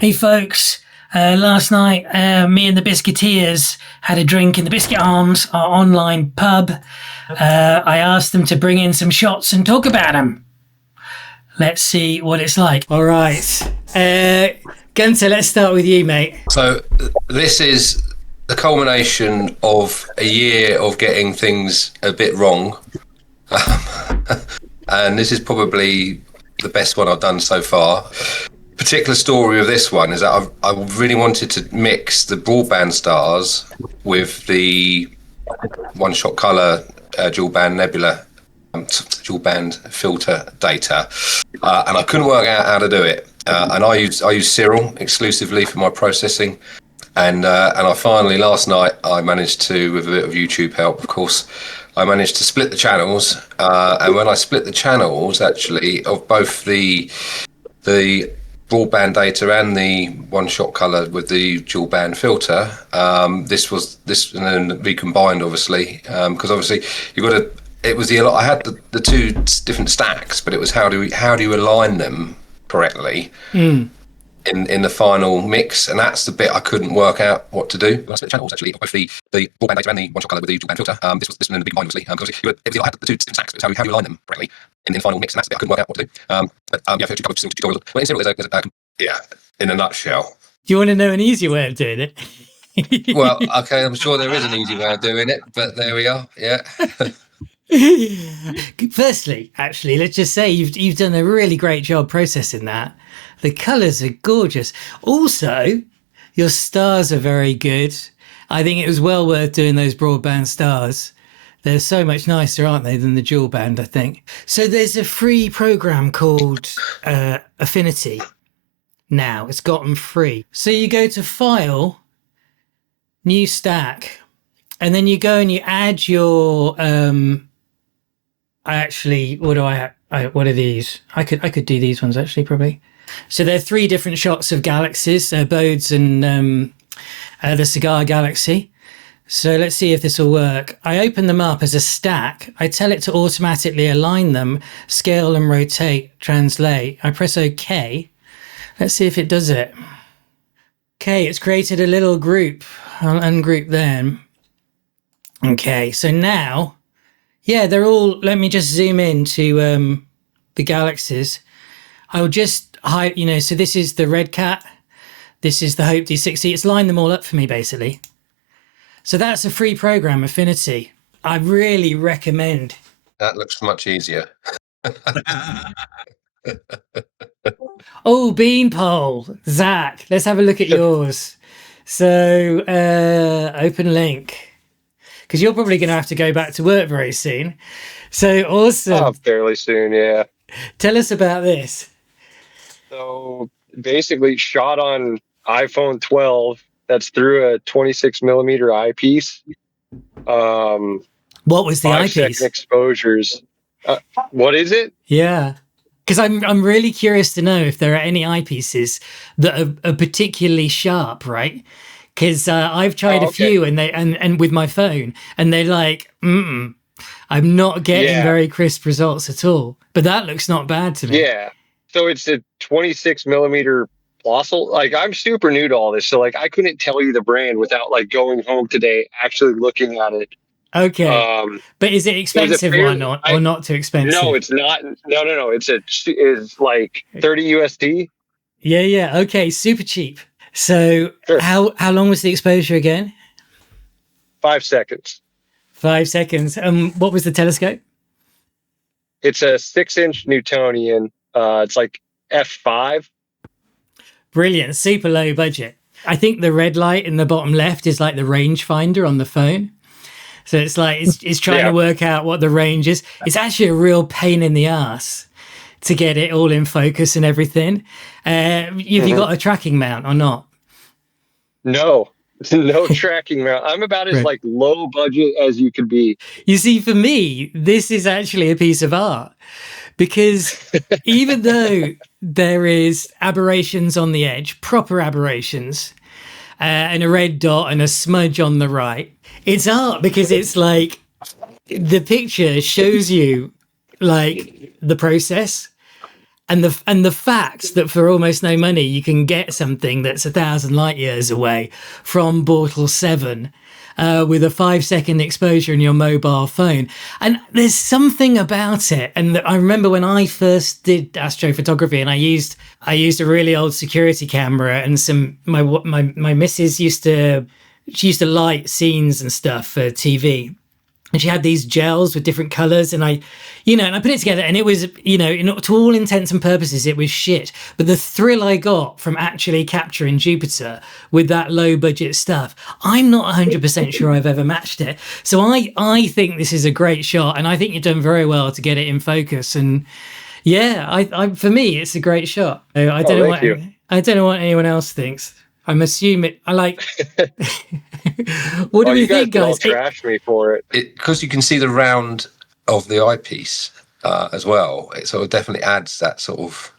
Hey folks, last night me and the Biscuiteers had a drink in the Biscuit Arms, our online pub. I asked them to bring in some shots and talk about them. Let's see what it's like. All right, Gunter, let's start with you, mate. So this is the culmination of a year of getting things a bit wrong. And this is probably the best one I've done so far. Particular story of this one is that I really wanted to mix the Broadband stars with the one-shot color Dualband Nebula Dualband filter data, and I couldn't work out how to do it. And I use Cyril exclusively for my processing, and I finally last night I managed to, with a bit of YouTube help, of course, I managed to split the channels. And when I split the channels, actually, of both the Broadband data and the one-shot color with the dual band filter, this and then recombined, obviously, because obviously you've got to. It was I had the two different stacks, but it was how do you align them correctly in the final mix, and that's the bit I couldn't work out what to do. I split channels actually, both the Broadband data and the one-shot color with the dual band filter. This was in the big combined, obviously, because I had the two different stacks, but it's how you align them correctly in the final mix, and that's the bit I couldn't work out what to do. Yeah, for a couple of tutorials. Well, in Cyril, yeah, in a nutshell. Do you want to know an easy way of doing it? Well, okay, I'm sure there is an easy way of doing it, but there we are. Yeah. Firstly, actually, let's just say you've done a really great job processing that. The colours are gorgeous. Also, your stars are very good. I think it was well worth doing those Broadband stars. They're so much nicer, aren't they, than the dual band, I think. So there's a free program called Affinity now. It's gotten free. So you go to File, New Stack, and then you go and you add your... what are these? I could do these ones, actually, probably. So there are three different shots of galaxies, Bodes and the Cigar Galaxy. So let's see if this will work. I open them up as a stack. I tell it to automatically align them, scale and rotate, translate. I press OK. Let's see if it does it. Okay, it's created a little group. I'll ungroup them. Okay, so now, yeah, they're all, let me just zoom in to the galaxies. I'll just hide, so this is the RedCat. This is the Hope D60. It's lined them all up for me, basically. So that's a free program, Affinity. I really recommend. That looks much easier. Oh, Beanpole, Zach, let's have a look at yours. So open link, because you're probably going to have to go back to work very soon. So awesome. Oh, fairly soon, yeah. Tell us about this. So basically shot on iPhone 12. That's through a 26 millimeter eyepiece. What was the 5 eyepiece? second exposures. What is it? Yeah, because I'm really curious to know if there are any eyepieces that are particularly sharp, right? Because I've tried a few and with my phone, and they're like, I'm not getting very crisp results at all. But that looks not bad to me. Yeah. So it's a 26 millimeter Plossel. Like, I'm super new to all this, so like I couldn't tell you the brand without like going home today, actually looking at it. Okay. But is it expensive or not too expensive? No, it's not. No. It's like 30 USD. Yeah. Okay. Super cheap. So sure. How long was the exposure again? 5 seconds. 5 seconds. What was the telescope? It's a 6-inch Newtonian. It's like f5. Brilliant. Super low budget. I think the red light in the bottom left is like the rangefinder on the phone. So it's like it's trying to work out what the range is. It's actually a real pain in the ass to get it all in focus and everything. Have you got a tracking mount or not? No tracking mount. I'm about as like low budget as you could be. You see, for me, this is actually a piece of art, because even though there is aberrations on the edge, proper aberrations, and a red dot and a smudge on the right, it's art because it's like the picture shows you like the process, the fact that for almost no money you can get something that's 1,000 light years away from Bortle 7 with a 5-second exposure in your mobile phone. And there's something about it. And I remember when I first did astrophotography, and I used a really old security camera, and my missus used to light scenes and stuff for TV. And she had these gels with different colors, and I put it together, and it was, to all intents and purposes, it was shit. But the thrill I got from actually capturing Jupiter with that low budget stuff, I'm not 100% sure I've ever matched it. So I think this is a great shot, and I think you've done very well to get it in focus. And yeah, for me, it's a great shot. I don't know what anyone else thinks. I'm assuming I like. What do you think, guys? Trash me for it because you can see the round of the eyepiece as well. It sort of definitely adds that sort of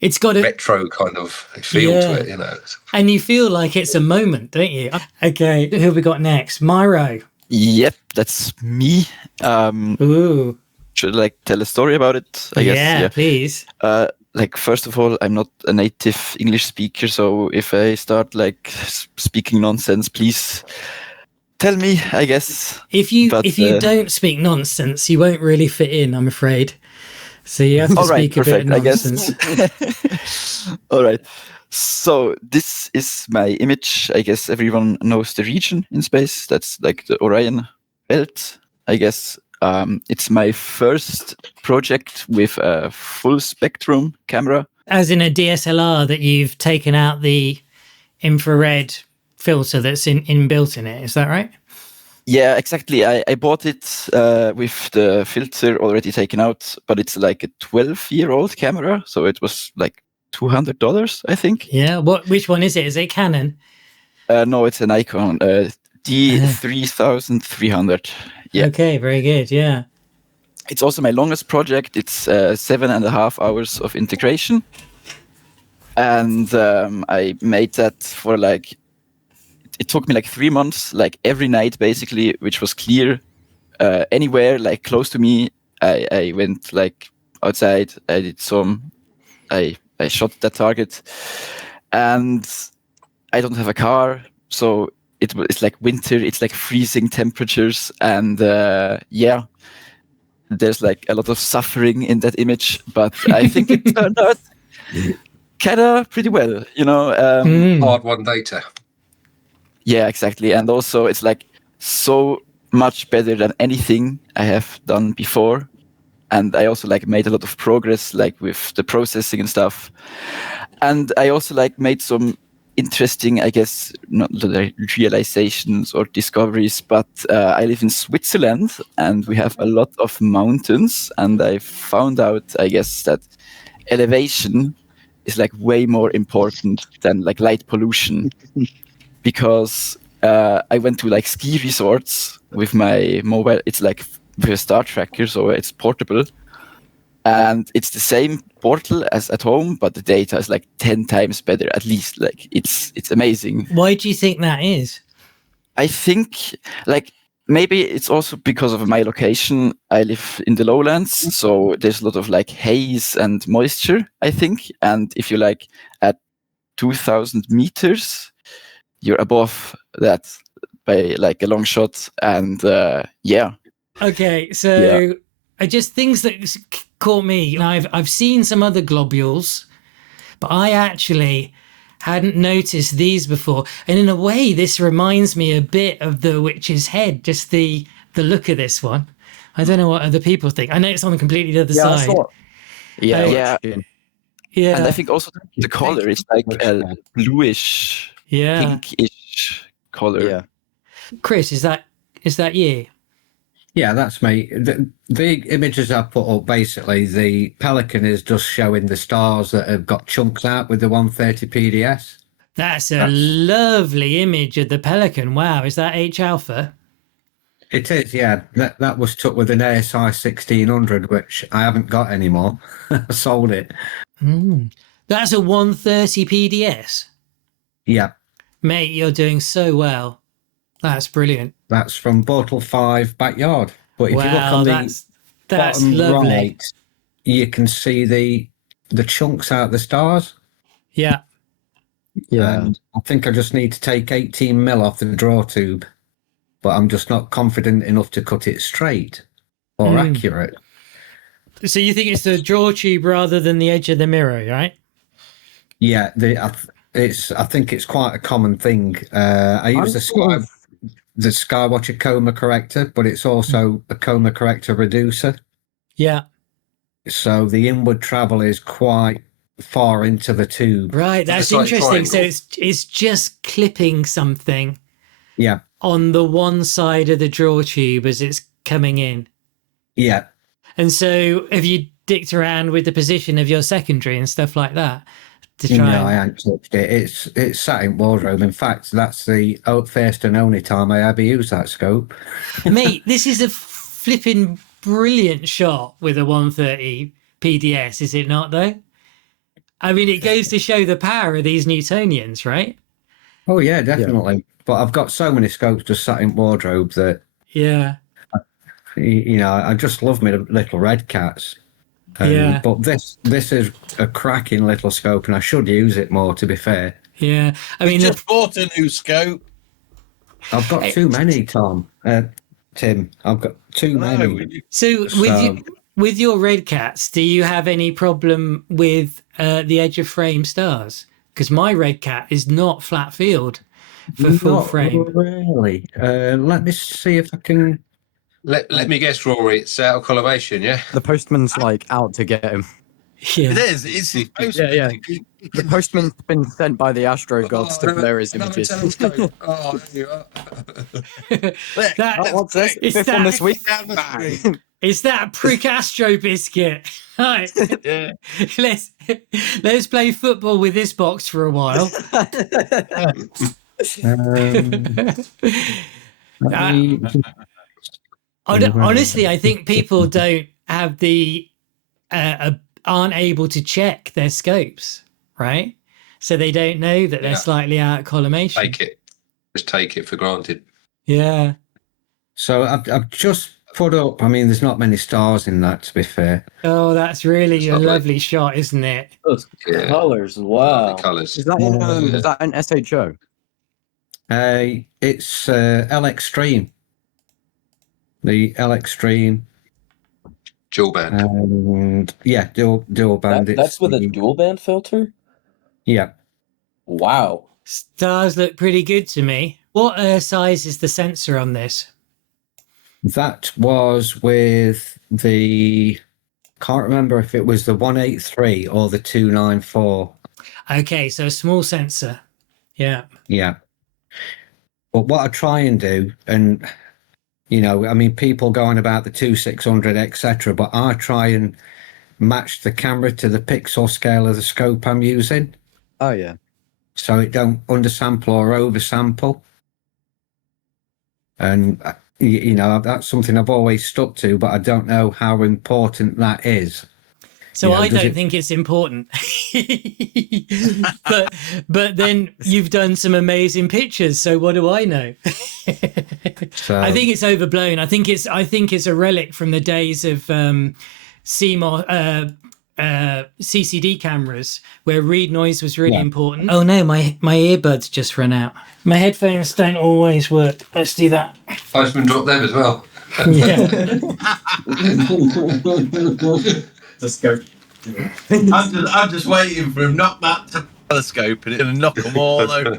it's got a retro kind of feel to it, And you feel like it's a moment, don't you? Okay, who have we got next? Myro. Yep, that's me. Ooh. Should I tell a story about it? I guess. Yeah, please. First of all, I'm not a native English speaker, so if I start speaking nonsense, please tell me, I guess. If you don't speak nonsense, you won't really fit in, I'm afraid. So you have to speak a bit of nonsense. I guess. All right. So this is my image. I guess everyone knows the region in space. That's like the Orion belt, I guess. It's my first project with a full spectrum camera. As in a DSLR that you've taken out the infrared filter that's inbuilt in it. Is that right? Yeah, exactly. I bought it with the filter already taken out, but it's like a 12-year-old camera. So it was like $200, I think. Yeah. Which one is it? Is it Canon? No, it's a Nikon D3300. Yeah. Okay, very good. Yeah. It's also my longest project. It's 7.5 hours of integration. And I made that for it took me 3 months, every night basically, which was clear. Anywhere close to me, I went outside, I did I shot that target. And I don't have a car, so it's winter, it's freezing temperatures, and there's a lot of suffering in that image, but I think it turned out kind of pretty well, Hard-won data. Yeah, exactly. And also it's so much better than anything I have done before, and I also made a lot of progress with the processing and stuff, and I also made some interesting, I guess, not realizations or discoveries, but I live in Switzerland and we have a lot of mountains, and I found out, I guess, that elevation is way more important than light pollution, because I went to ski resorts with my mobile. It's with a star tracker, so it's portable. And it's the same portal as at home, but the data is 10 times better, at least. It's amazing. Why do you think that is? I think maybe it's also because of my location. I live in the lowlands, so there's a lot of haze and moisture, I think. And if you at 2,000 meters, you're above that by a long shot. And yeah. Okay, so things that caught me. I've seen some other globules, but I actually hadn't noticed these before. And in a way, this reminds me a bit of the Witch's Head, just the look of this one. I don't know what other people think. I know it's on completely the other side. Yeah. And I think also the color is a bluish, pinkish color. Yeah. Chris, is that you? Yeah, that's me. The images I put up, basically, the Pelican is just showing the stars that have got chunks out with the 130 PDS. That's a lovely image of the Pelican. Wow, is that H alpha? It is, yeah. That was took with an ASI 1600, which I haven't got anymore. I sold it. That's a 130 PDS? Yeah. Mate, you're doing so well. That's brilliant. That's from Bottle 5 backyard. But if you look on the that's bottom lovely. right, you can see the chunks out the stars. Yeah. And I think I just need to take 18 mil off the draw tube, but I'm just not confident enough to cut it straight or accurate. So you think it's the draw tube rather than the edge of the mirror, right? Yeah, I think it's quite a common thing. I use the Skywatcher coma corrector, but it's also a coma corrector reducer. Yeah. So the inward travel is quite far into the tube. Right, that's interesting. So it's just clipping something. Yeah. On the one side of the draw tube as it's coming in. Yeah. And so have you dicked around with the position of your secondary and stuff like that? To try I haven't touched it. It's sat in wardrobe. In fact, that's the first and only time I ever use that scope. Mate, this is a flipping brilliant shot with a 130 PDS, is it not though? I mean, it goes to show the power of these Newtonians, right? Oh yeah, definitely. Yeah. But I've got so many scopes just sat in wardrobe that I just love my little RedCats. But this is a cracking little scope, and I should use it more. To be fair. Yeah, I mean, you just bought a new scope. I've got too many, Tim. I've got too many. So with your RedCats, do you have any problem with the edge of frame stars? Because my RedCat is not flat field for full frame. Really? Let me see if I can. Let me guess, Rory. It's out of collimation, yeah. The postman's like out to get him. Yeah. It is. It's the postman. Yeah. The postman's been sent by the Astro gods to blur his images. Oh, there you are. What's this? Fifth one this week. Is that prick Astrobiscuit? Right. Yeah. Let's play football with this box for a while. Honestly, I think people don't have aren't able to check their scopes, right? So they don't know that they're slightly out of collimation. Just take it for granted. Yeah. So I've just put up. I mean, there's not many stars in that, to be fair. Oh, that's really a lovely shot, isn't it? Those colors, wow. Colours. Is that an SHO? It's L Extreme. The L Extreme. Dualband. And Dualband. That's with a dual band filter? Yeah. Wow. Stars look pretty good to me. What size is the sensor on this? That was with can't remember if it was the 183 or the 294. Okay, so a small sensor. Yeah. Yeah. But what I try and do, and I mean, people go on about the 2600, etc., but I try and match the camera to the pixel scale of the scope I'm using. Oh, yeah. So it don't undersample or oversample. And, that's something I've always stuck to, but I don't know how important that is. So I don't think it's important. but then you've done some amazing pictures, so what do I know? So, I think it's overblown. I think it's a relic from the days of CMOS CCD cameras where read noise was really important. Oh no, my earbuds just run out. My headphones don't always work. Let's do that. Postman dropped them as well. Yeah. Let's go. I'm just waiting for him knock that telescope and it's gonna knock them all over.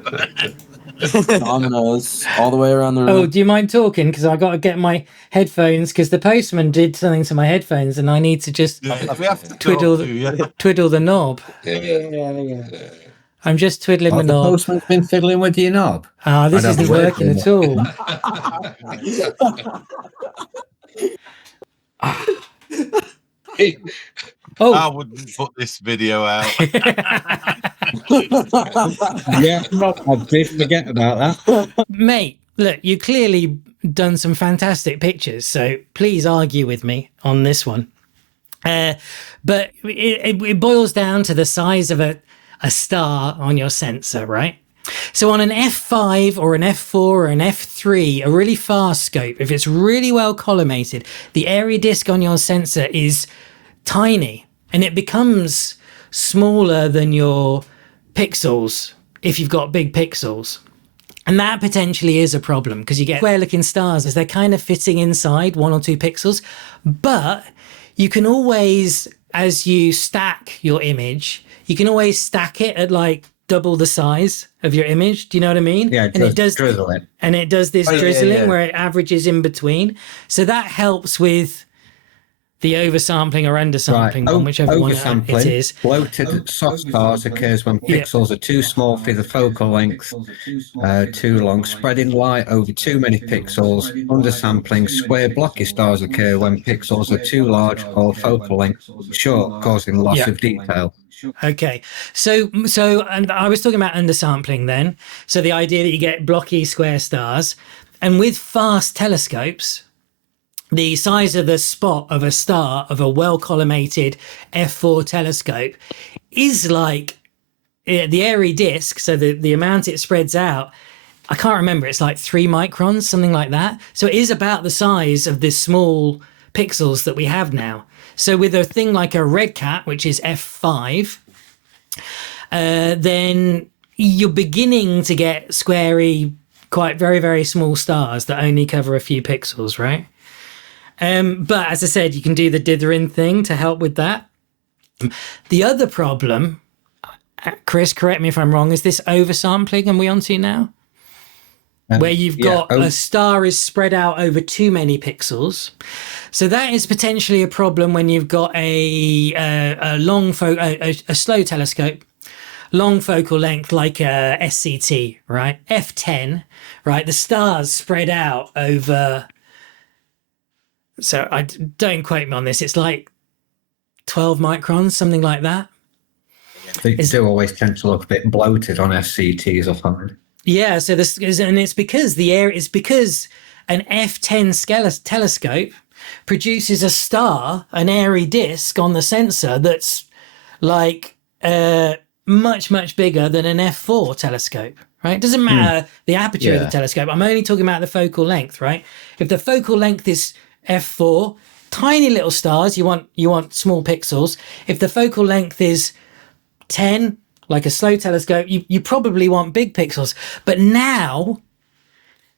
Dominoes all the way around the room. Oh, do you mind talking? Because I got to get my headphones. Because the postman did something to my headphones, and I need to just twiddle the knob. Yeah. I'm just twiddling the knob. The postman's been fiddling with your knob. This isn't working at all. Oh, I wouldn't put this video out. Yeah, I did forget about that. Mate, look, you clearly done some fantastic pictures, so please argue with me on this one. But it boils down to the size of a star on your sensor, right? So on an f5 or an f4 or an f3, a really fast scope, if it's really well collimated, the area disk on your sensor is tiny, and it becomes smaller than your pixels if you've got big pixels. And that potentially is a problem because you get square looking stars as they're kind of fitting inside 1 or 2 pixels. But you can always, as you stack your image, you can always stack it at like double the size of your image. Do you know what I mean? Yeah, and it does drizzle it. And it does this drizzling where it averages in between. So that helps with the oversampling or undersampling one, whichever one it is. Bloated soft stars occurs when pixels are too small for the focal length, too long. Spreading light over too many pixels. Undersampling. Square blocky stars occur when pixels are too large or focal length short, causing loss of detail. Okay, so and I was talking about undersampling then. So the idea that you get blocky square stars, and with fast telescopes, the size of the spot of a star of a well-collimated f4 telescope is like the airy disk. So the amount it spreads out, I can't remember, it's like 3 microns, something like that. So it is about the size of the small pixels that we have now. So with a thing like a RedCat, which is f5, then you're beginning to get squarey, quite very, very small stars that only cover a few pixels, right? But as I said, you can do the dithering thing to help with that. The other problem, Chris, correct me if I'm wrong, is this oversampling, are we onto now? Where you've got a star is spread out over too many pixels. So that is potentially a problem when you've got a slow telescope, long focal length like a SCT, right? F10, right? The stars spread out over... So I don't quote me on this. It's like 12 microns, something like that. They do always tend to look a bit bloated on SCTs, I find. Yeah, so this is, and it's because an F10 telescope produces a star, an airy disk on the sensor that's like much, much bigger than an F4 telescope, right? It doesn't matter the aperture of the telescope. I'm only talking about the focal length, right? If the focal length is f4, tiny little stars, you want small pixels. If the focal length is 10, like a slow telescope, you probably want big pixels. But now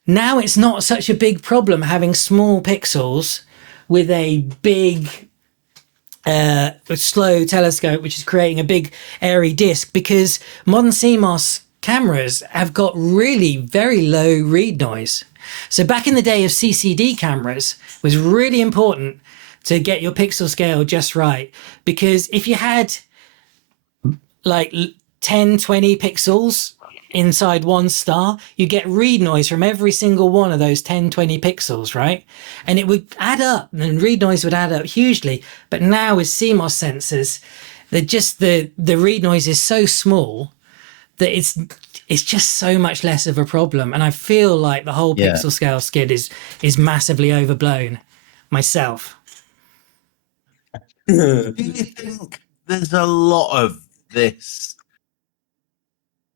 it's not such a big problem having small pixels with a big slow telescope, which is creating a big airy disk, because modern CMOS cameras have got really very low read noise. So back in the day of CCD cameras, it was really important to get your pixel scale just right, because if you had like 10, 20 pixels inside one star, you get read noise from every single one of those 10, 20 pixels, right? And it would add up, and read noise would add up hugely. But now with CMOS sensors, the read noise is so small that it's just so much less of a problem. And I feel like the whole pixel scale skid is massively overblown myself. Do you think there's a lot of this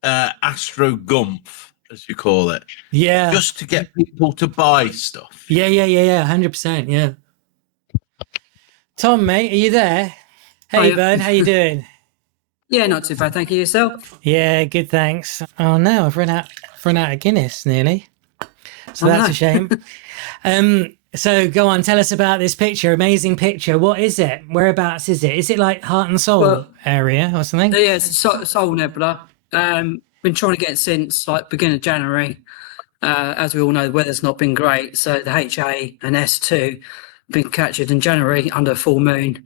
Astro Gumph, as you call it? Yeah. Just to get people to buy stuff? Yeah, 100%, yeah. Tom, mate, are you there? Hey, bud, how you doing? Yeah, not too bad, thank you. Yourself? Yeah, good, thanks. Oh no, I've run out of Guinness nearly. So that's a shame. So go on, tell us about this picture. Amazing picture. What is it? Whereabouts is it? Is it like Heart and Soul area or something? Yeah, it's Soul Nebula. Been trying to get it since like beginning of January. As we all know, the weather's not been great. So the HA and S2 been captured in January under full moon.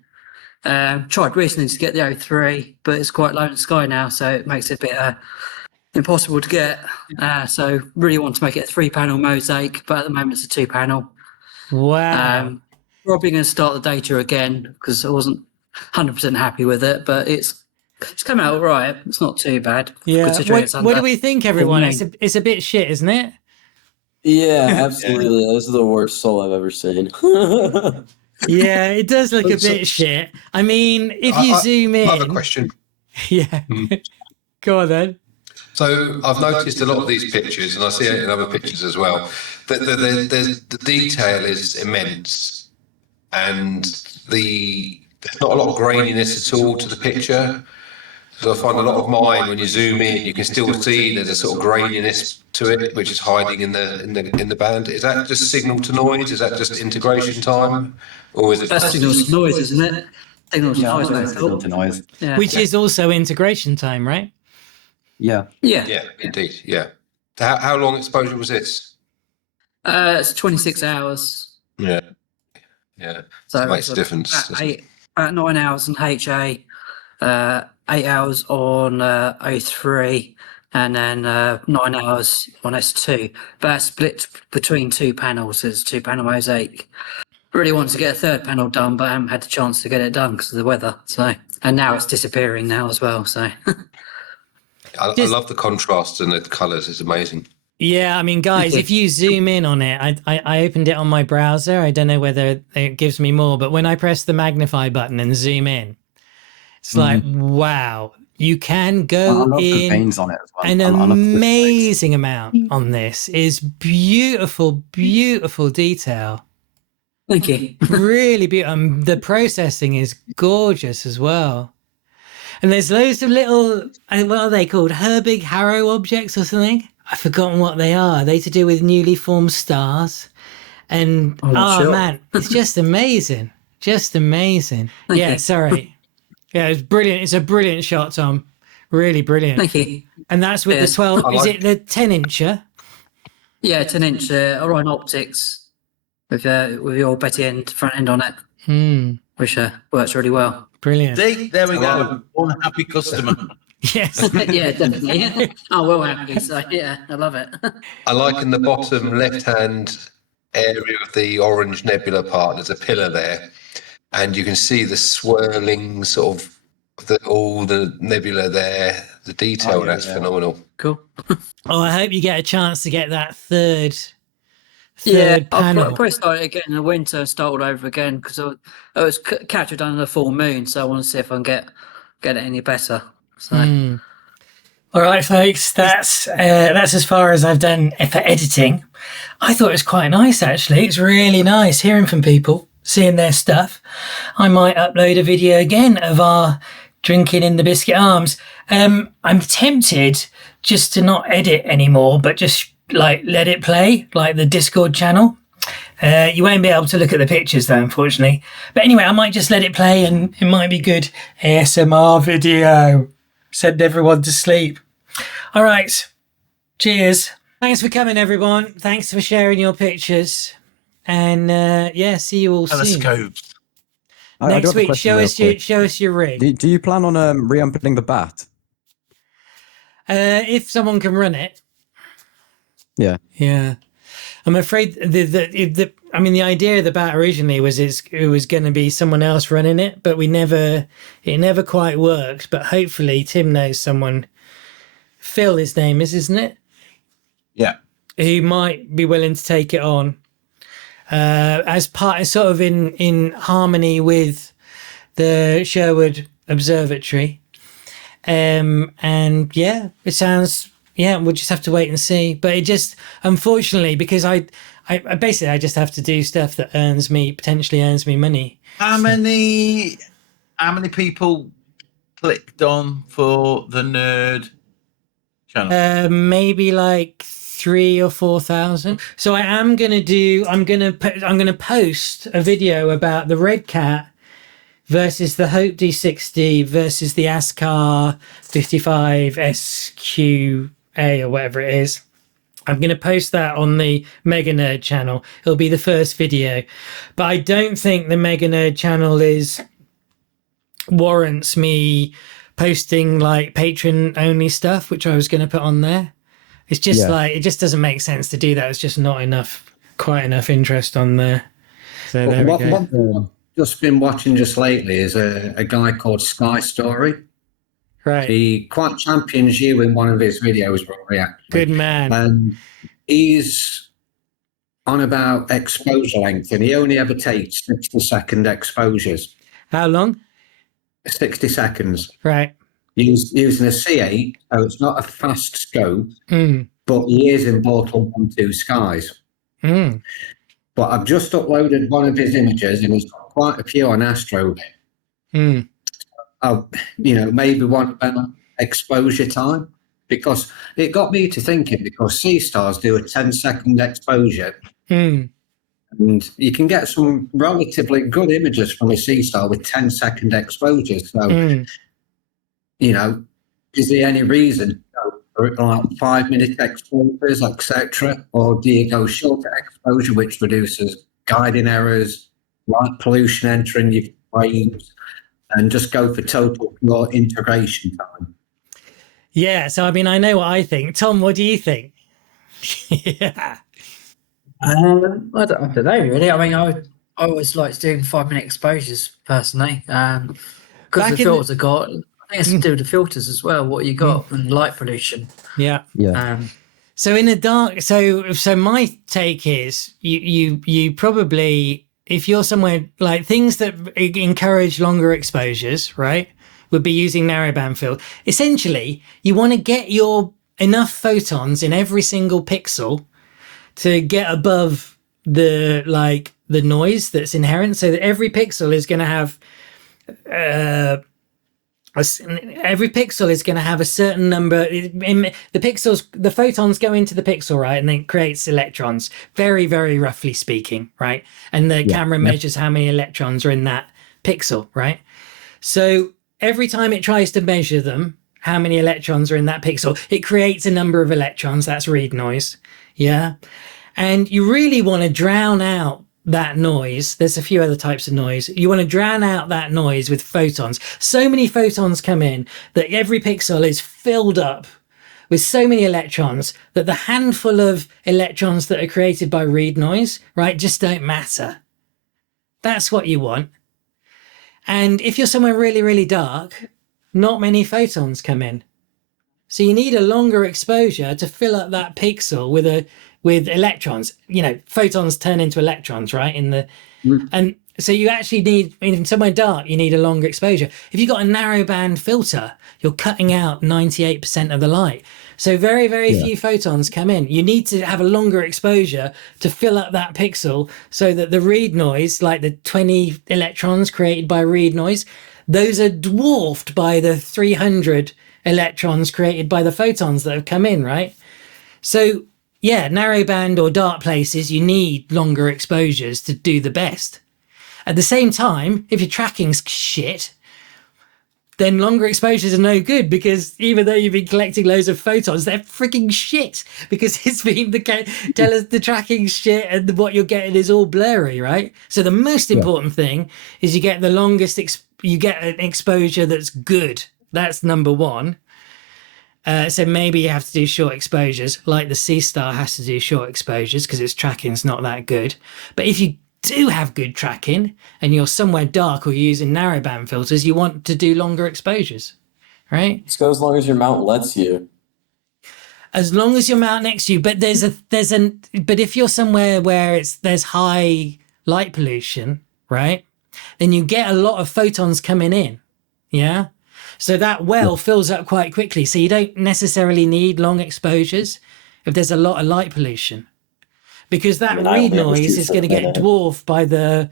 Tried recently to get the O3, but it's quite low in the sky now, so it makes it a bit impossible to get. So really want to make it a 3-panel mosaic, but at the moment it's a 2-panel. Wow. Probably going to start the data again because I wasn't 100% happy with it, but it's come out all right. It's not too bad. Yeah. What do we think, everyone? It's a bit shit, isn't it? Yeah, absolutely. Those are the worst soul I've ever seen. Yeah, it does look a bit shit. I mean, if you zoom in... I have a question. Yeah. Go on then. So I've noticed a lot of these pictures, and I see it in other pictures as well, that the detail is immense, and the there's not a lot of graininess at all to the picture. So I find a lot of mine, when you zoom in, you can still see there's a sort of graininess to it, which is hiding in the band. Is that just signal to noise? Is that just integration time, or is it? That's signal to noise, isn't it? Signal to noise. I signal thought. to noise. Yeah. Which is also integration time, right? Yeah. Yeah, indeed. Yeah. How long exposure was this? It's 26 hours. Yeah. Yeah. So It makes a difference. About 9 hours on HA, 8 hours on O3, and then 9 hours on S2. But that's split between two panels. It's 2-panel mosaic. Really wanted to get a third panel done, but I haven't had the chance to get it done because of the weather. So, and now it's disappearing now as well. So, I love the contrast and the colours. It's amazing. Yeah, I mean, guys, if you zoom in on it, I opened it on my browser. I don't know whether it gives me more, but when I press the magnify button and zoom in, it's like, wow, you can go I love the in veins on it as well. an I love the amazing amount on this. Is beautiful, beautiful detail. thank you. Really beautiful. The processing is gorgeous as well. And there's loads of little, what are they called? Herbig Harrow objects or something? I've forgotten what they are. They to do with newly formed stars. And, man, it's just amazing. Just amazing. Thank you. Sorry. Yeah, it's brilliant. It's a brilliant shot, Tom. Really brilliant. Thank you. And that's with the 12, is it the 10-incher? Yeah, 10-inch Orion optics with your Betty end front end on it, which works really well. Brilliant. See, there we go. One happy customer. Yes. Yeah, definitely. Oh, well happy. So yeah, I love it. I like in the bottom left-hand area of the orange nebula part, there's a pillar there, and you can see the swirling sort of all the nebula there. The detail, that's phenomenal. Cool. Oh, I hope you get a chance to get that third I'll panel. probably start it again in the winter and start all over again because I was captured under the full moon, so I want to see if I can get it any better. So. All right, folks, that's as far as I've done for editing. I thought it was quite nice, actually. It's really nice hearing from people, seeing their stuff. I might upload a video again of our drinking in the Biscuit Arms. I'm tempted just to not edit anymore, but just like let it play, like the Discord channel. You won't be able to look at the pictures though, unfortunately. But anyway, I might just let it play and it might be good ASMR video. Send everyone to sleep. All right. Cheers. Thanks for coming, everyone. Thanks for sharing your pictures. And see you all soon. Telescopes. Next week, show us your rig. Do you plan on re-amping the bat? If someone can run it. Yeah. Yeah. I'm afraid the idea of the bat originally was it was going to be someone else running it, but it never quite worked. But hopefully Tim knows someone. Phil, his name is, isn't it? Yeah. Who might be willing to take it on as part, sort of in harmony with the Sherwood Observatory. And yeah, it sounds. Yeah, we'll just have to wait and see. But it just, unfortunately, because I basically I just have to do stuff that potentially earns me money. How many people clicked on for the nerd channel? Maybe like 3,000 or 4,000. So I'm gonna post a video about the RedCat versus the Hope D60 versus the ASCAR 55 SQ. Or whatever it is. I'm going to post that on the Mega Nerd channel. It'll be the first video. But I don't think the Mega Nerd channel warrants me posting like patron only stuff, which I was going to put on there. It's just it just doesn't make sense to do that. It's just not quite enough interest on there. So there we go. What I've just been watching just lately is a guy called Sky Story. Right. He quite champions you in one of his videos, Rory, actually. Good man. And he's on about exposure length, and he only ever takes 60-second exposures. How long? 60 seconds. Right. Using a C8, so it's not a fast scope, but he is in Portal 1-2 skies. But I've just uploaded one of his images, and he's got quite a few on Astro. Mm. Maybe want better exposure time, because it got me to thinking, because C stars do a 10-second exposure. Mm. And you can get some relatively good images from a C star with 10-second exposures. So, is there any reason for like 5-minute exposures, etc., or do you go shorter exposure, which reduces guiding errors, light pollution entering your frames, and just go for total pure integration time? Yeah. So, I mean, I know what I think. Tom, what do you think? Yeah. I don't know really. I mean, I always liked doing 5-minute exposures personally. Because Back the in filters I got, I think it's to do with the filters as well. What you got and light pollution. Yeah. So in the dark, so my take is you probably, if you're somewhere like things that encourage longer exposures, right, would be using narrowband field. Essentially, you want to get your enough photons in every single pixel to get above the noise that's inherent, so that every pixel is going to have a certain number. In the pixels, the photons go into the pixel, right, and then it creates electrons, very, very roughly speaking, right? And the camera measures how many electrons are in that pixel, right? So every time it tries to measure them, how many electrons are in that pixel, it creates a number of electrons. That's read noise. Yeah. And you really want to drown out that noise. There's a few other types of noise. You want to drown out that noise with photons. So many photons come in that every pixel is filled up with so many electrons that the handful of electrons that are created by read noise, right, just don't matter. That's what you want. And if you're somewhere really, really dark, not many photons come in. So you need a longer exposure to fill up that pixel with electrons. Photons turn into electrons, right? And so you actually need, in somewhere dark, you need a longer exposure. If you've got a narrowband filter, you're cutting out 98% of the light. So very, very few photons come in. You need to have a longer exposure to fill up that pixel so that the read noise, like the 20 electrons created by read noise, those are dwarfed by the 300 electrons created by the photons that have come in, right? So yeah, narrowband or dark places, you need longer exposures to do the best. At the same time, if your tracking's shit, then longer exposures are no good, because even though you've been collecting loads of photons, they're freaking shit because it's been tell us the tracking's shit and what you're getting is all blurry, right? So the most important thing is you get the longest, you get an exposure that's good. That's number one. So maybe you have to do short exposures, like the C star has to do short exposures because its tracking's not that good. But if you do have good tracking and you're somewhere dark or you're using narrowband filters, you want to do longer exposures, right? Let's go as long as your mount lets you. As long as your mount next to you, but but if you're somewhere where there's high light pollution, right, then you get a lot of photons coming in, yeah. So that fills up quite quickly. So you don't necessarily need long exposures if there's a lot of light pollution, because that read noise is going to get dwarfed by the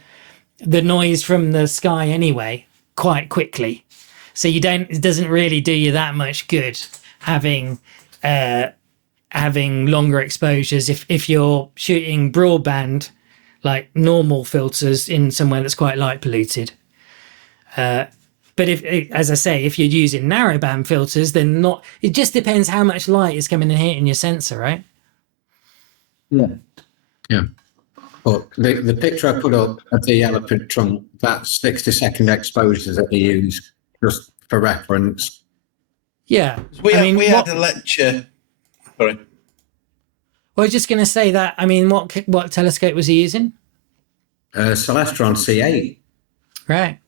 noise from the sky anyway quite quickly. So it doesn't really do you that much good having longer exposures if you're shooting broadband, like normal filters in somewhere that's quite light polluted. But as I say, if you're using narrowband filters, then not. It just depends how much light is coming and hitting your sensor, right? Yeah. But the picture I put up of the elephant trunk, that's 60-second exposures that they use, just for reference. Yeah. We had a lecture. Sorry. Well, I was just going to say that. I mean, what telescope was he using? Celestron C8. Right.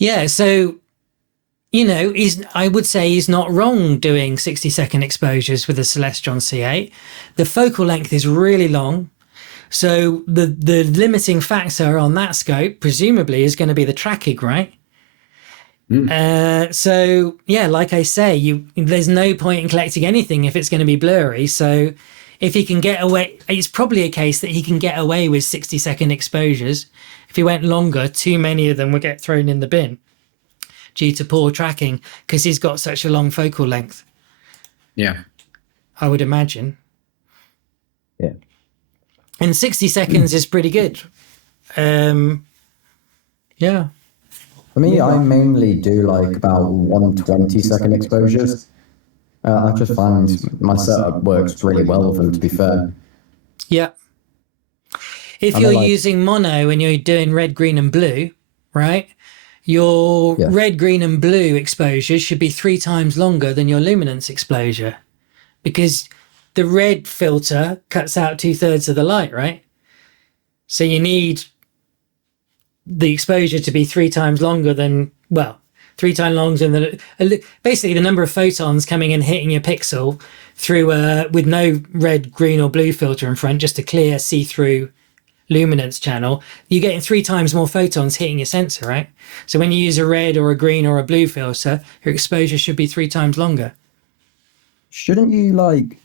Yeah, so, I would say he's not wrong doing 60-second exposures with a Celestron C8. The focal length is really long. So the limiting factor on that scope, presumably, is going to be the tracking, right? So, yeah, like I say, there's no point in collecting anything if it's going to be blurry. So if he can get away, it's probably a case that he can get away with 60-second exposures. If he went longer, too many of them would get thrown in the bin due to poor tracking because he's got such a long focal length. Yeah. I would imagine. Yeah. And 60 seconds is pretty good. Yeah. For me, I mainly do like about 120-second exposures. I just find my setup works really well with them, to be fair. Yeah. If you're using mono and you're doing red, green, and blue, right? Your red, green, and blue exposures should be 3 times longer than your luminance exposure, because the red filter cuts out 2/3 of the light, right? So you need the exposure to be 3 times longer than, 3 times longer than basically the number of photons coming and hitting your pixel through with no red, green, or blue filter in front, just a clear see-through luminance channel. You're getting 3 times more photons hitting your sensor, right? So when you use a red or a green or a blue filter, your exposure should be 3 times longer. Shouldn't you like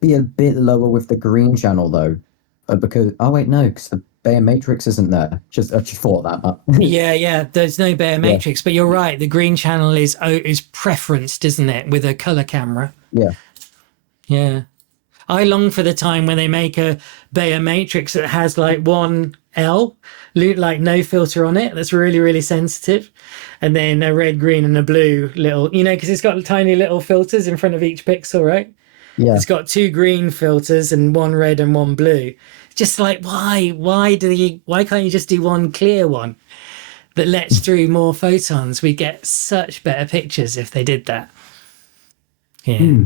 be a bit lower with the green channel though? Because because the Bayer matrix isn't there. I just thought that. yeah. There's no Bayer matrix, but you're right. The green channel is preferenced, isn't it, with a color camera? Yeah. Yeah. I long for the time when they make a Bayer matrix that has like 1L, like no filter on it. That's really, really sensitive. And then a red, green, and a blue little, because it's got tiny little filters in front of each pixel, right? Yeah. It's got 2 green filters and 1 red and 1 blue. Just like, why can't you just do 1 clear one that lets through more photons? We get such better pictures if they did that. Yeah.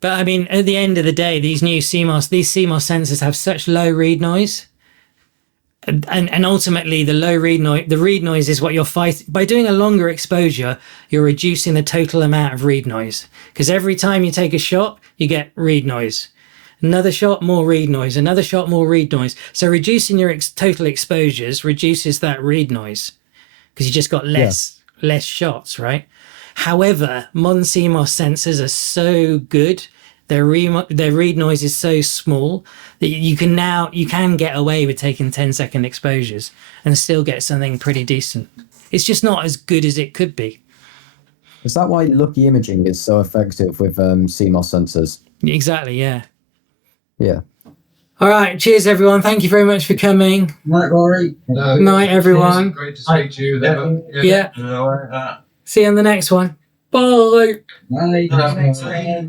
But I mean, at the end of the day, these CMOS sensors have such low read noise. And ultimately the read noise is what you're fighting. By doing a longer exposure, you're reducing the total amount of read noise. Because every time you take a shot, you get read noise. Another shot, more read noise. Another shot, more read noise. So reducing your total exposures reduces that read noise. Because you just got less shots, right? However, modern CMOS sensors are so good. Their read noise is so small that you can get away with taking 10-second exposures and still get something pretty decent. It's just not as good as it could be. Is that why Lucky imaging is so effective with CMOS sensors? Exactly, yeah. Yeah. All right, cheers everyone. Thank you very much for coming. Night, Rory. Night, everyone. Great to speak to you. Yeah. See you on the next one. Bye. Bye.